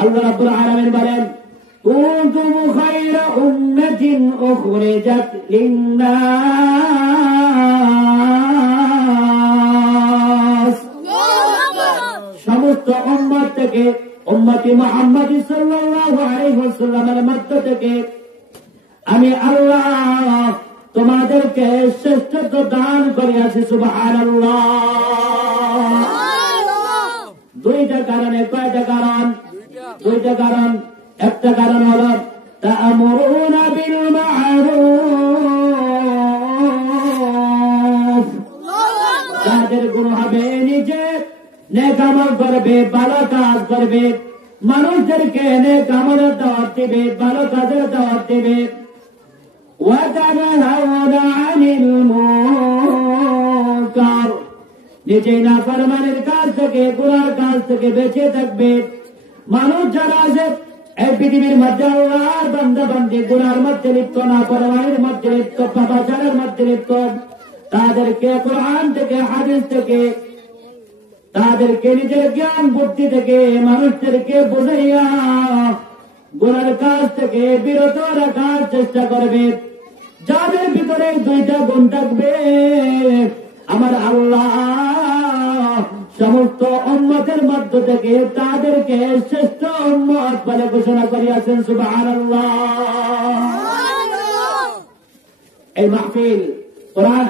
আল্লাহ রাব্বুল আলামিন বলেন কুনতুম খায়রা উম্মাতিন উখরিজাত লিন-নাস, সমস্ত উম্মত থেকে উম্মতি মুহাম্মদ সাল্লাল্লাহু আলাইহি ওয়াসাল্লামের মধ্য থেকে আমি আল্লাহ তোমাদেরকে শ্রেষ্ঠত্ব দান করিয়াছি। সুবহানাল্লাহ। দুইটা কারণে, কয়টা কারণ? দুইটা কারণ। একটা কারণ হলো তা'মুরুনা বিল মা'রুফ, যাদের গুণ হবে নিজে নেক আমল করবে, ভালো কাজ করবে, মানুষদেরকে নেক আমলের দাওয়াত দিবে, ভালো কাজের দাওয়াত দিবে। ওয়া তানহাউনা আনিল মুনকার, নিজেই নাফরমানির কাজ থেকে, গুনার কাজ থেকে বেঁচে থাকবে। মানুষ যারা আছে এই পৃথিবীর মধ্যে আল্লাহর বান্দা বান্দি গুনার মধ্যে লিপ্ত, নাফরমানির মধ্যে লিপ্ত, পাপাচারের মধ্যে লিপ্ত, তাদেরকে কোরআন থেকে, হাদিস থেকে, তাদেরকে নিজের জ্ঞান বুদ্ধি থেকে মানুষদেরকে বুঝাইয়া গুনার কাজ থেকে বিরত রাখার চেষ্টা করবে। যাদের ভিতরে দুইটা গুণ থাকবে, আমার আল্লাহ সমস্ত উম্মতের মধ্য থেকে তাদেরকে শ্রেষ্ঠ উম্মত বলে ঘোষণা করিয়াছেন। সুবহানাল্লাহ। এই মাহফিল কোরআন